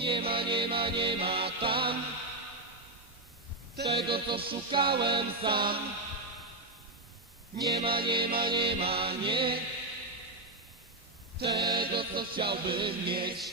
Nie ma, nie ma, nie ma tam tego, co szukałem sam. Nie ma, nie ma, nie ma, nie tego, co chciałbym mieć.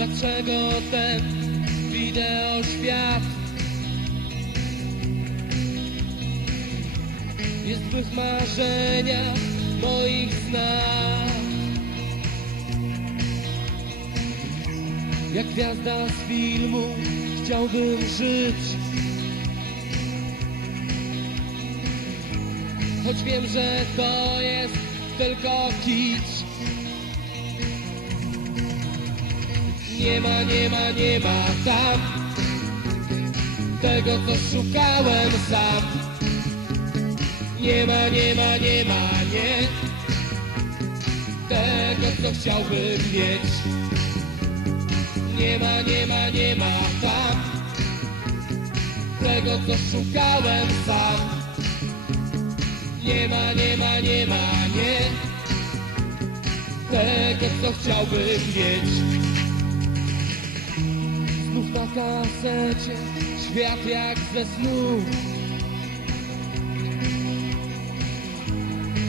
Dlaczego ten wideo świat jest w mych marzeniach, moich snach? Jak gwiazda z filmu chciałbym żyć Choć wiem, że to jest tylko kicz Nie ma, nie ma, nie ma tam Tego, co szukałem sam Nie ma, nie ma, nie ma, nie Tego, co chciałbym mieć Nie ma, nie ma, nie ma tam Tego, co szukałem sam Nie ma, nie ma, nie ma, nie Tego, co chciałbym mieć kasecie Świat jak ze snu.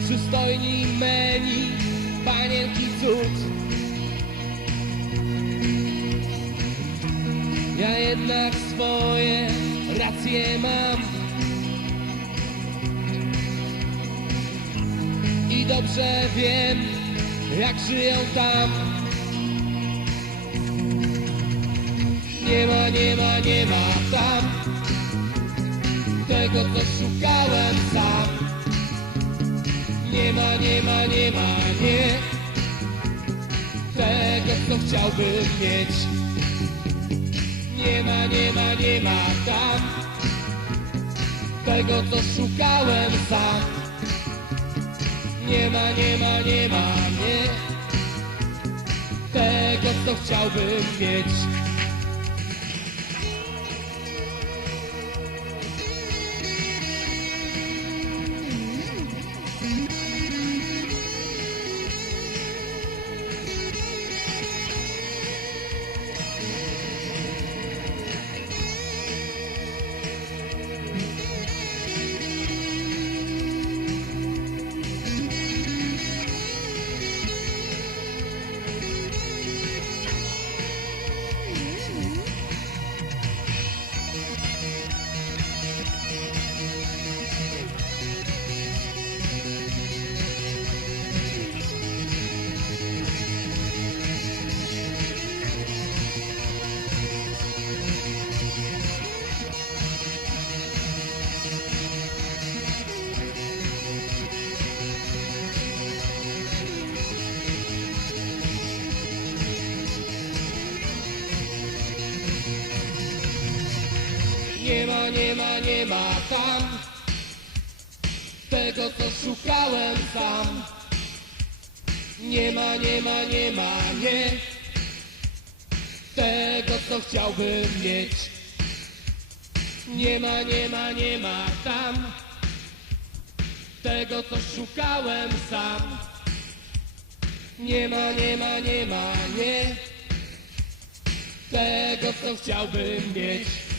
Przystojni meni Panienki cud. Ja jednak swoje racje mam. I dobrze wiem Jak żyją tam Nie ma, nie ma, nie ma tam. Tego, co szukałem sam. Nie ma, nie ma, nie. Ma, nie Tego, co chciałbym mieć. Nie ma, nie ma, nie ma tam. Tego, co szukałem sam. Nie ma, nie ma, nie ma, nie. Tego, co chciałbym mieć nie ma, nie ma tam. Tego, co szukałem sam Nie ma, nie ma, nie ma, nie. Tego, co chciałbym mieć. Nie ma, nie ma, nie ma tam. Tego, co szukałem sam. Nie ma, nie ma, nie ma, nie. Tego, co chciałbym mieć